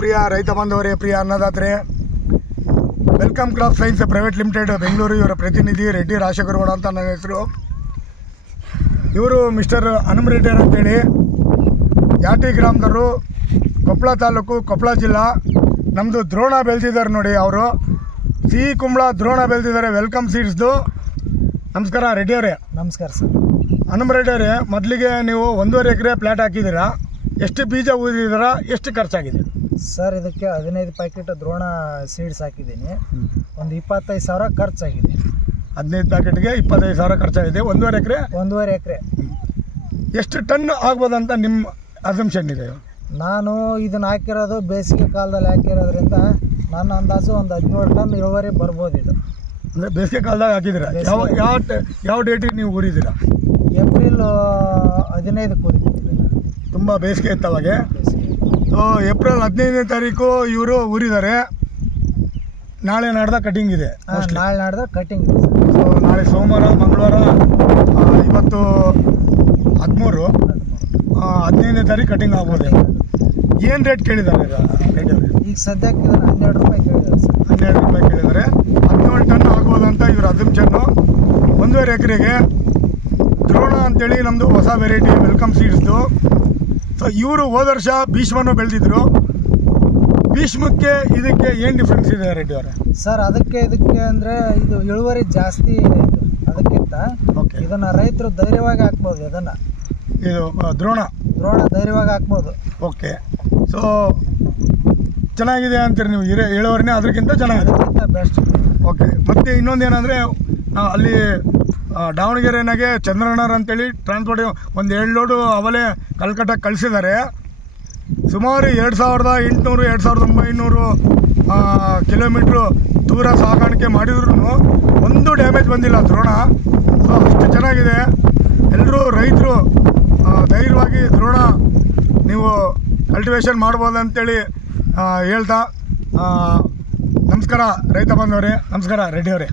ಪ್ರಿಯ ರೈತ ಬಾಂಧವರೇ, ಪ್ರಿಯ ಅನ್ನದಾತರೇ. Welcome crop science private limited Bengaluru, ಇವರ ಪ್ರತಿನಿಧಿ ರೆಡ್ಡಿ ರಾಜಶೇಖರಗೌಡ ಅಂತ ನನ್ನ ಹೆಸರು. ಇವರು ಮಿಸ್ಟರ್ ಹನುಮರೆಡ್ಡಿ ಅಂತೇಳಿ ಯಾಟಿ ಗ್ರಾಮದವರು, ಕೊಪ್ಪಳ ತಾಲೂಕು, ಕೊಪ್ಪಳ ಜಿಲ್ಲಾ. ನಮ್ಮದು ದ್ರೋಣ ಬೆಳೆದಿದ್ದಾರೆ ನೋಡಿ, ಅವರು ಸಿಹಿ ಕುಂಬಳ ದ್ರೋಣ ಬೆಳೆದಿದ್ದಾರೆ. ವೆಲ್ಕಮ್ ಸೀಡ್ಸ್ದು. ನಮಸ್ಕಾರ ರೆಡ್ಡಿ ಅವರೇ. ನಮಸ್ಕಾರ ಸರ್. ಹನುಮರೆಡ್ಡಿ ಅವರೇ, ಮೊದಲಿಗೆ ನೀವು 1.5 ಎಕರೆ ಪ್ಲಾಟ್ ಹಾಕಿದ್ದೀರಾ. ಎಷ್ಟು ಬೀಜ ಊದಿದ್ದೀರಾ, ಎಷ್ಟು ಖರ್ಚಾಗಿದೆ ಸರ್? ಇದಕ್ಕೆ 15 ಪ್ಯಾಕೆಟ್ ದ್ರೋಣ ಸೀಡ್ಸ್ ಹಾಕಿದ್ದೀನಿ. ಒಂದು 25,000 ಖರ್ಚಾಗಿದೆ. 15 ಪ್ಯಾಕೆಟ್ಗೆ 25,000 ಖರ್ಚಾಗಿದೆ. 1.5 ಎಕರೆ. ಎಷ್ಟು ಟನ್ ಆಗ್ಬೋದಂತ ನಿಮ್ಮ ಅಸಂಪ್ಷನ್ ಇದೆ? ನಾನು ಇದನ್ನು ಹಾಕಿರೋದು ಬೇಸಿಗೆ ಕಾಲದಲ್ಲಿ ಹಾಕಿರೋದ್ರಿಂದ ನನ್ನ ಅಂದಾಜು ಒಂದು 17 ಟನ್ ಇಳುವರಿ ಬರ್ಬೋದು. ಇದು ಅಂದರೆ ಬೇಸಿಗೆ ಕಾಲದಾಗ ಹಾಕಿದ್ದೀರಾ? ಯಾವ ಡೇಟಿಗೆ ನೀವು ಊರಿದ್ದೀರಾ? ಏಪ್ರಿಲ್ 15ಕ್ಕೆ ಊರಿದ್ದೀನಿ. ತುಂಬ ಬೇಸಿಗೆ ಇತ್ತು ಅವಾಗೆ. ಸೊ ಏಪ್ರಿಲ್ 15ನೇ ತಾರೀಕು ಇವರು ಊರಿದ್ದಾರೆ. ನಾಳೆ ನಾಡ್ದ ಕಟಿಂಗ್ ಇದೆ. ನಾಳೆ ನಾಡ್ದ ಕಟಿಂಗ್ ಇದೆ. ಸೊ ನಾಳೆ ಸೋಮವಾರ, ಮಂಗಳವಾರ, ಇವತ್ತು 13, 15ನೇ ತಾರೀಕು ಕಟಿಂಗ್ ಆಗ್ಬೋದು. ಏನು ರೇಟ್ ಕೇಳಿದ್ದಾರೆ ರೇಟ್? ಈಗ ಸದ್ಯಕ್ಕೆ 12 ರೂಪಾಯಿ ಕೇಳಿದ್ದಾರೆ ಸರ್. 12 ರೂಪಾಯಿ ಕೇಳಿದ್ದಾರೆ. 17 ಟನ್ ಆಗ್ಬೋದಂತ ಇವ್ರ ಅಸಂಪ್ಷನ್ನು. 1.5 ಎಕರೆಗೆ ದ್ರೋಣ ಅಂತೇಳಿ ನಮ್ಮದು ಹೊಸ ವೆರೈಟಿ ವೆಲ್ಕಮ್ ಸೀಡ್ಸ್ದು. ಸೊ ಇವರು ಹೋದ ವರ್ಷ ಭೀಷ್ಮನ್ನು ಬೆಳೆದಿದ್ರು. ಭೀಷ್ಮಕ್ಕೆ ಇದಕ್ಕೆ ಏನು ಡಿಫ್ರೆನ್ಸ್ ಇದೆ ರೆಡ್ಡಿ ಅವರೇ? ಸರ್, ಅದಕ್ಕೆ ಇದಕ್ಕೆ ಅಂದರೆ ಇದು ಇಳುವರಿ ಜಾಸ್ತಿ ಇದೆ. ಅದಕ್ಕಿಂತ ಇದನ್ನು ರೈತರು ಧೈರ್ಯವಾಗಿ ಹಾಕ್ಬೋದು. ಇದು ದ್ರೋಣ ಧೈರ್ಯವಾಗಿ ಹಾಕ್ಬೋದು. ಓಕೆ. ಸೊ ಚೆನ್ನಾಗಿದೆ ಅಂತೀರಿ ನೀವು? ಇಳುವರಿನೇ ಅದಕ್ಕಿಂತ ಚೆನ್ನಾಗಿದೆ, ಬೆಸ್ಟ್. ಓಕೆ. ಮತ್ತು ಇನ್ನೊಂದು ಏನಂದರೆ, ಅಲ್ಲಿ ದಾವಣಗೆರೆನಾಗೆ ಚಂದ್ರಣ್ಣರ್ ಅಂತೇಳಿ ಟ್ರಾನ್ಸ್ಪೋರ್ಟ್ ಒಂದು 7 ಲೋಡು ಅವಲೇ ಕಲ್ಕಟ್ಟಕ್ಕೆ ಕಳಿಸಿದ್ದಾರೆ. ಸುಮಾರು 2,800 2,900 ಕಿಲೋಮೀಟ್ರು ದೂರ ಸಾಗಾಣಿಕೆ ಮಾಡಿದ್ರು ಒಂದು ಡ್ಯಾಮೇಜ್ ಬಂದಿಲ್ಲ ದ್ರೋಣ. ಸೊ ಅಷ್ಟು ಚೆನ್ನಾಗಿದೆ. ಎಲ್ಲರೂ ರೈತರು ಧೈರ್ಯವಾಗಿ ದ್ರೋಣ ನೀವು ಕಲ್ಟಿವೇಷನ್ ಮಾಡ್ಬೋದು ಅಂತೇಳಿ ಹೇಳ್ತಾ, ನಮಸ್ಕಾರ ರೈತ ಬಾಂಧವರೇ. ನಮಸ್ಕಾರ ರೆಡ್ಡಿ ಅವರೇ.